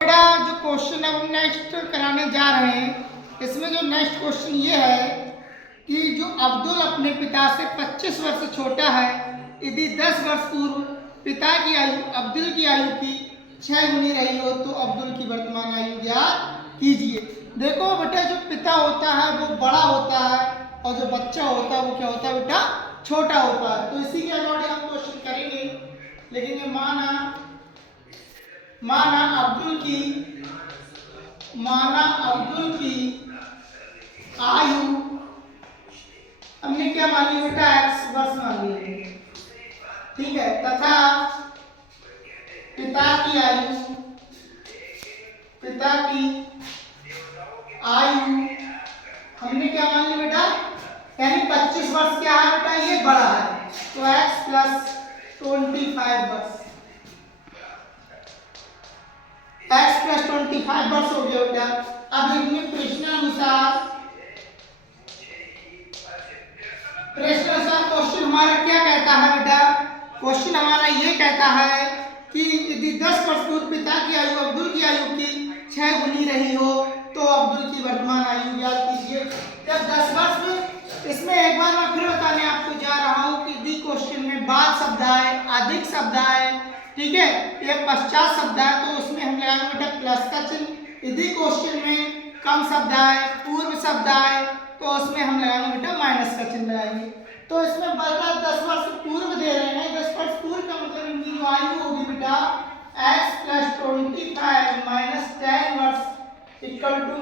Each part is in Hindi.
बेटा जो क्वेश्चन है वो नेक्स्ट कराने जा रहे हैं। इसमें जो नेक्स्ट क्वेश्चन ये है कि जो अब्दुल अपने पिता से 25 वर्ष छोटा है, यदि 10 वर्ष पूर्व पिता की आयु अब्दुल की आयु की 6 गुनी रही हो तो अब्दुल की वर्तमान आयु ज्ञात कीजिए। देखो बेटा, जो पिता होता है वो बड़ा होता है और जो बच्चा होता है वो क्या होता है बेटा, छोटा होता है। तो इसी के अकॉर्डिंग हम क्वेश्चन करेंगे। लिखेंगे माना अब्दुल की आयु हमने क्या मान ली बेटा, x वर्ष मान ली, ठीक है, तथा पिता की आयु हमने क्या मान ली बेटा, यानी 25 वर्ष क्या है बेटा, ये बड़ा है, तो x प्लस 25 वर्ष, x प्लस 25 वर्ष हो गया बेटा। अब लिखेंगे प्रश्नानुसार क्वेश्चन हमारा क्या कहता है बेटा, क्वेश्चन हमारा ये कहता है कि यदि 10 वर्ष पूर्व पिता की आयु अब्दुल की आयु की 6 गुनी रही हो तो अब्दुल की वर्तमान आयु ज्ञात कीजिए। जब 10 वर्ष, इसमें एक बार मैं फिर बताने आपको जा रहा हूँ कि यदि क्वेश्चन में बाद शब्द आए, अधिक शब्द आए, ठीक है, ये पश्चात शब्द है तो उसमें हम लगाएंगे बेटा प्लस का चिन्ह। यदि क्वेश्चन में कम शब्द आए, पूर्व शब्द आए तो उसमें हम लगाएंगे बेटा माइनस का चिन्ह लगाएंगे। तो इसमें बता 10 वर्ष पूर्व दे रहे हैं, 10 वर्ष पूर्व का मतलब इनकी जो आयु होगी बेटा x प्लस 25 माइनस 10 वर्ष इक्वल टू,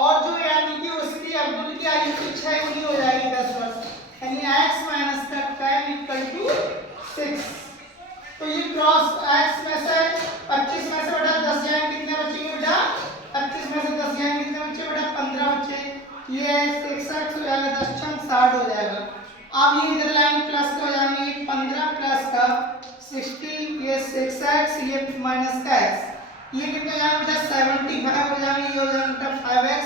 और जो यानी कि उसकी अब्दुल की आयु की 6 गुनी हो जाएगी 10 वर्ष, यानी x माइनस का 10 इक्वल टू 6। तो ये क्रॉस x में से 25 में से बेटा 10 जाएंगे, कितने बचेंगे बेटा, 25 में से 10 जाएंगे, कितने बचे बेटा, 15 बचे, ये 6x हो जाएगा, 10 छंग 60 हो जाएगा। अब ये इधर लाइन प्लस का हो जाएंगे, 15 प्लस का 60, ये 6x, ये माइनस का x, ये कितना जाएगा बेटा 75 हो जाएंगे, ये हो जाएगा बेटा 5x।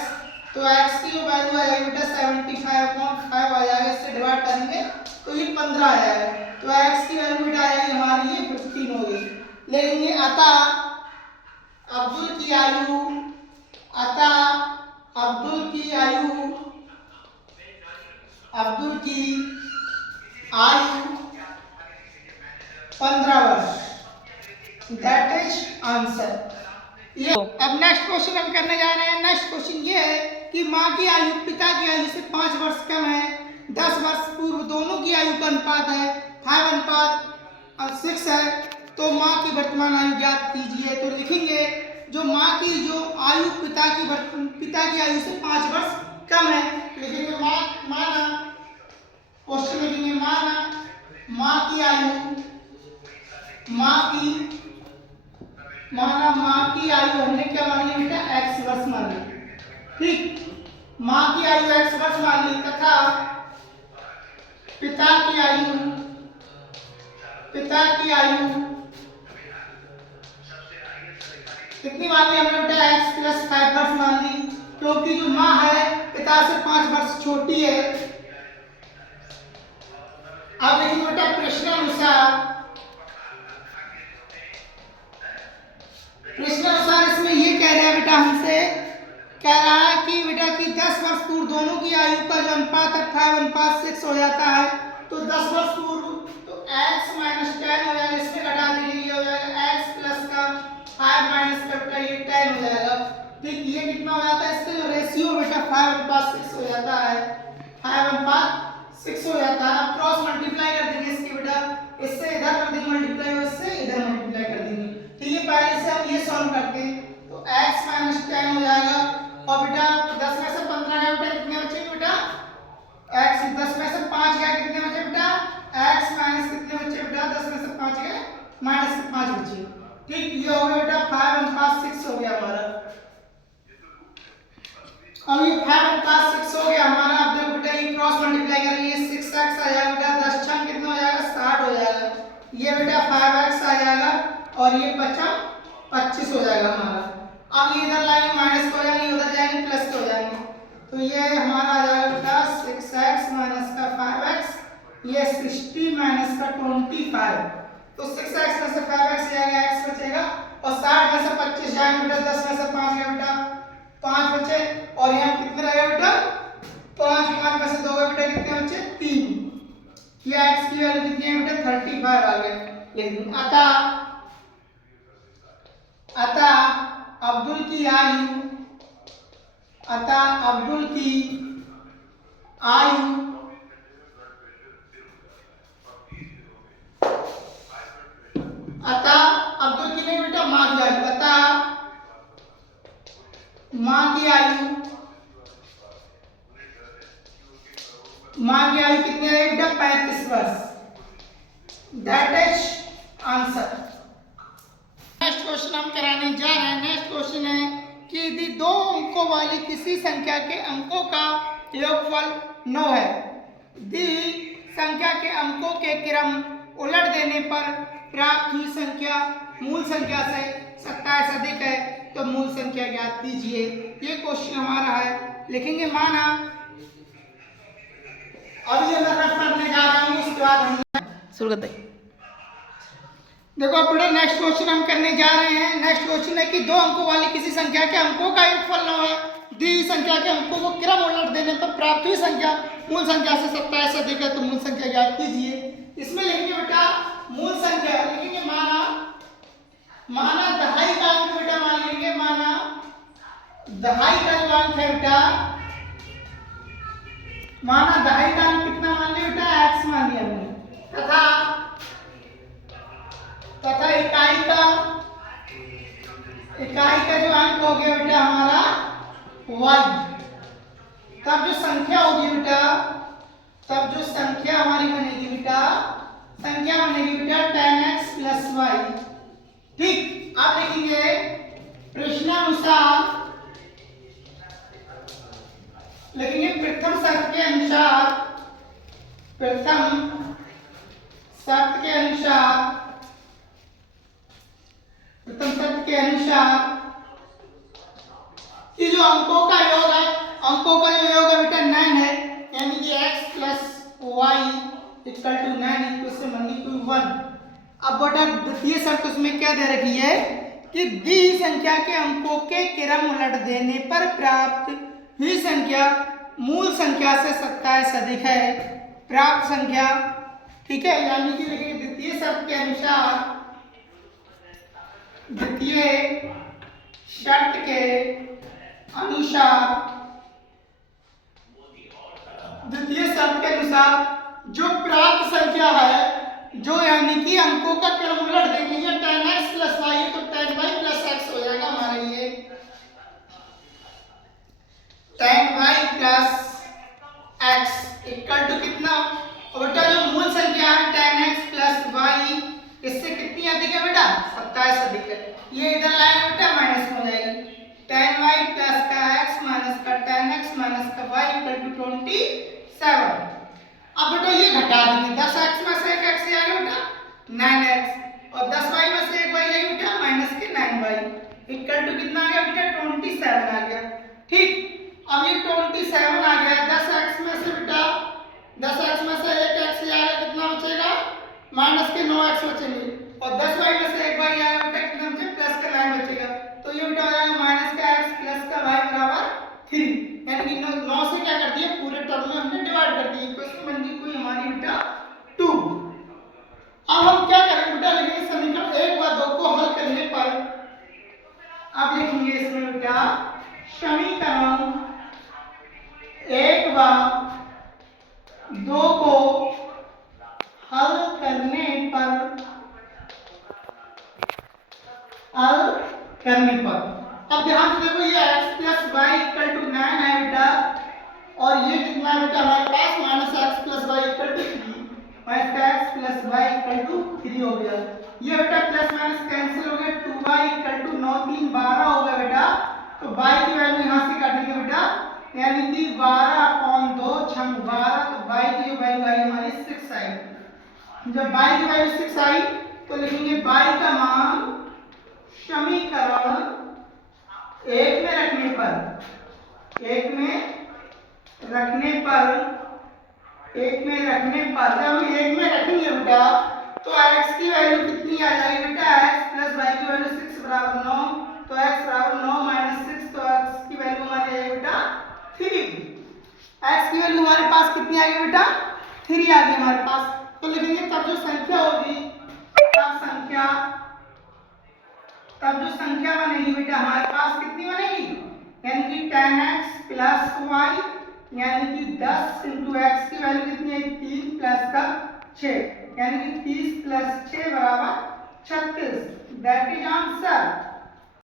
तो x की जो वैल्यू आ जाएगी बेटा 75/5 आ जाएगा, इससे डिवाइड करेंगे तो ये 15 आ जाएगा, तो x की वैल्यू बेटा आएगी हमारी ये 15 हो गई। लेकिन ये अतः अब्दुल की आयु 15 वर्ष, दैट इज आंसर। ये अब नेक्स्ट क्वेश्चन हम करने जा रहे हैं। नेक्स्ट क्वेश्चन ये है कि माँ की आयु पिता की आयु से 5 वर्ष कम है, 10 वर्ष पूर्व दोनों की आयु का अनुपात है 5:6 है, तो माँ की वर्तमान आयु ज्ञात कीजिए। तो लिखेंगे जो माँ की जो आयु पिता की आयु से 5 वर्ष कम है, लिखेंगे माना क्वेश्चन लिखेंगे माँ की आयु हमने क्या मान ली बेटा, x वर्ष मान ली, ठीक, माँ की आयु x वर्ष मान ली, तथा पिता की आयु कितनी मान ली हमने बेटा, x प्लस 5 वर्ष मान ली, क्योंकि जो माँ है पिता से 5 वर्ष छोटी है। अब लिखिए बेटा प्रश्नानुसार इसमें ये कह रहा है बेटा, हमसे कह रहा है कि बेटा कि 10 वर्ष पूर्व दोनों की आयु का जो अनुपात है 5:6 हो जाता है, तो 10 वर्ष पूर्व तो x माइनस 10 हो जाएगा, इसमें घटा दीजिए, ये हो जाएगा x प्लस का 5 माइनस का बेटा ये 10 हो जाएगा, ठीक, ये कितना हो जाता है, इसका जो रेशियो बेटा 5:6 हो जाता है, 5:6 हो जाता है। अब क्रॉस मल्टीप्लाई कर देंगे इसकी बेटा, इससे इधर कर देंगे मल्टीप्लाई, इससे इधर मल्टीप्लाई कर देंगे, ठीक है। पहले से हम ये सॉल्व करते हैं तो x माइनस 10 हो जाएगा, और बेटा 10 में से 15 गया बेटा, कितने बचे बेटा, x 10 में से 5 गया, कितने बचे बेटा, x माइनस कितने बचे बेटा, 10 में से 5 गए माइनस 5 बचे, ठीक, ये हो गया बेटा 5:6 हो गया हमारा। अब ये 5:6 हो गया हमारा। अब देखो बेटा ये क्रॉस मल्टीप्लाई करेंगे, 6x आ जाएगा बेटा, 10 छंग कितना हो जाएगा, 60 हो जाएगा, ये बेटा 5x आ जाएगा, और ये 25 हो जाएगा हमारा। अब ये इधर लाएंगे माइनस को हो जाएंगे, उधर जाएंगे प्लस को हो जाएंगे, तो ये हमारा आ जाएगा बेटा 6x माइनस का 5x, ये 60 माइनस का 25, तो 6x में से 5x जाएगा, x बचेगा और 60 में से 25 जाएंगे बेटा, 10 में से 5 गया बेटा, 5 बचे। और यहाँ कितने रहे बेटा, 5 में से 2 गए बेटा, कितने बचे, 3। क्या x की वैल्यू कितनी है बेटा, 35 आ गए। लेकिन अतः अब्दुल की आयु, अतः अब्दुल की आयु अतः अब्दुल की नहीं बेटा, माँ की आयु, अतः माँ की आयु, माँ की आयु कितनी है बेटा, 35 वर्ष। That is answer. Next question हम कराने जा रहे हैं। नेक्स्ट क्वेश्चन है कि यदि 2 अंकों वाली किसी संख्या के अंकों का योगफल 9 है, दी संख्या के अंकों के क्रम उलट देने पर प्राप्त हुई संख्या मूल संख्या से 27 अधिक है, तो मूल संख्या ज्ञात कीजिए। ये क्वेश्चन हमारा है। लिखेंगे माना, अभी मैं रफ करने जा रहा हूँ, उसके बाद हम शुरू करते हैं। देखो बेटा, नेक्स्ट क्वेश्चन हम करने जा रहे हैं। नेक्स्ट क्वेश्चन है कि 2 अंकों वाली किसी संख्या के अंकों का योगफल 9 है, दी संख्या के अंकों को क्रम उलट देने पर प्राप्त हुई संख्या मूल संख्या से 27 अधिक है, तो मूल संख्या ज्ञात कीजिए। इसमें लिखेंगे बेटा मूल संख्या, लिखेंगे माना दहाई का अंक बेटा, मान लेंगे माना दहाई का जो अंक है बेटा, माना दहाई का अंक कितना मान लिया बेटा, x मान लिया हमने, तथा इकाई का जो अंक हो गया बेटा हमारा y। तब जो संख्या होगी बेटा, तब जो संख्या हमारी बनेगी बेटा, संख्या बनेगी बेटा 10x + y। ठीक, आप लिखेंगे प्रश्नानुसार, लिखेंगे प्रथम शर्त के अनुसार, प्रथम शर्त के अनुसार, प्रथम शर्त के अनुसार कि जो अंकों का योग है, अंकों का जो योग है बेटा 9 है, यानी कि x + y = 9 से मनी टू 1। अब बेटा द्वितीय शर्त उसमें क्या दे रखी है कि दी संख्या के अंकों के क्रम उलट देने पर प्राप्त हुई संख्या मूल संख्या से 27 अधिक है, प्राप्त संख्या। ठीक है, यानी कि देखिए द्वितीय शर्त के अनुसार, द्वितीय शर्त के अनुसार, द्वितीय शर्त के अनुसार जो प्राप्त संख्या है, जो यानी कि अंकों का क्रम उलट देंगे, ये 10x + y है, तो 10y + x हो जाएगा हमारा, ये 10y + x = कितना, और बेटा जो मूल संख्या है 10x + y, इससे कितनी अधिक है बेटा, 27 अधिक है। ये इधर लाइन बेटा माइनस हो जाएगी, 10y + का x माइनस का 10x माइनस का y = 27। अब बेटा ये घटा देंगे, 10x में से एक x आएगा बेटा 9x, और 10y में से एक y आएगा बेटा माइनस के 9y, = कितना आ गया बेटा, 27 आ गया। ठीक, अब ये 27 आ गया, 10x में से बेटा, 10x में से एक x आएगा, कितना बचेगा, माइनस के 9x बचेंगे, और 10y में से एक y आएगा बेटा, कितना बचे, प्लस का 9 बचेगा, तो ये बेटा हो जाएगा माइनस का x प्लस का y बराबर 3। यानी कि 9 से क्या कर दिया, पूरे टर्म में हमने डिवाइड कर दिया, इक्वेशन बन गई कोई हमारी बेटा 2। अब हम क्या करेंगे बेटा, लिखेंगे समीकरण 1 व 2 को हल करने पर, अब लिखेंगे इसमें बेटा समीकरण 1 व 2 को हल करने पर, अब ध्यान से देखो, ये x + y = 9 है बेटा, और ये कितना है बेटा हमारे पास, -x + y = 3, -x + y = 3 हो गया। ये बेटा प्लस माइनस कैंसिल हो गया, 2y = 9 3 12 हो गया बेटा, तो y की वैल्यू यहाँ से काटेंगे बेटा, यानी कि 12/2 छंग 12, तो y की जो वैल्यू आई हमारी 6 आई। जब y की वैल्यू 6 आई तो लिखेंगे y का मान समीकरण 1 में रखने पर, 1 में रखने पर, 1 में रखने पर, जब हम 1 में रखेंगे बेटा तो x की वैल्यू कितनी आ जाएगी बेटा, x + y की वैल्यू 6 बराबर 9, तो x बराबर 9 माइनस 6, तो x की वैल्यू हमारी है बेटा 3। x की वैल्यू हमारे पास कितनी आ गई बेटा 3 आ गई हमारे पास। तो लिखेंगे तब जो संख्या होगी, तब जो संख्या बनेगी बेटा हमारे पास कितनी बनेगी, यानी कि 10x प्लस y, यानी कि 10 इंटू x की वैल्यू कितनी है 3 प्लस का 6, यानी कि 30 प्लस 6 बराबर 36। That is answer.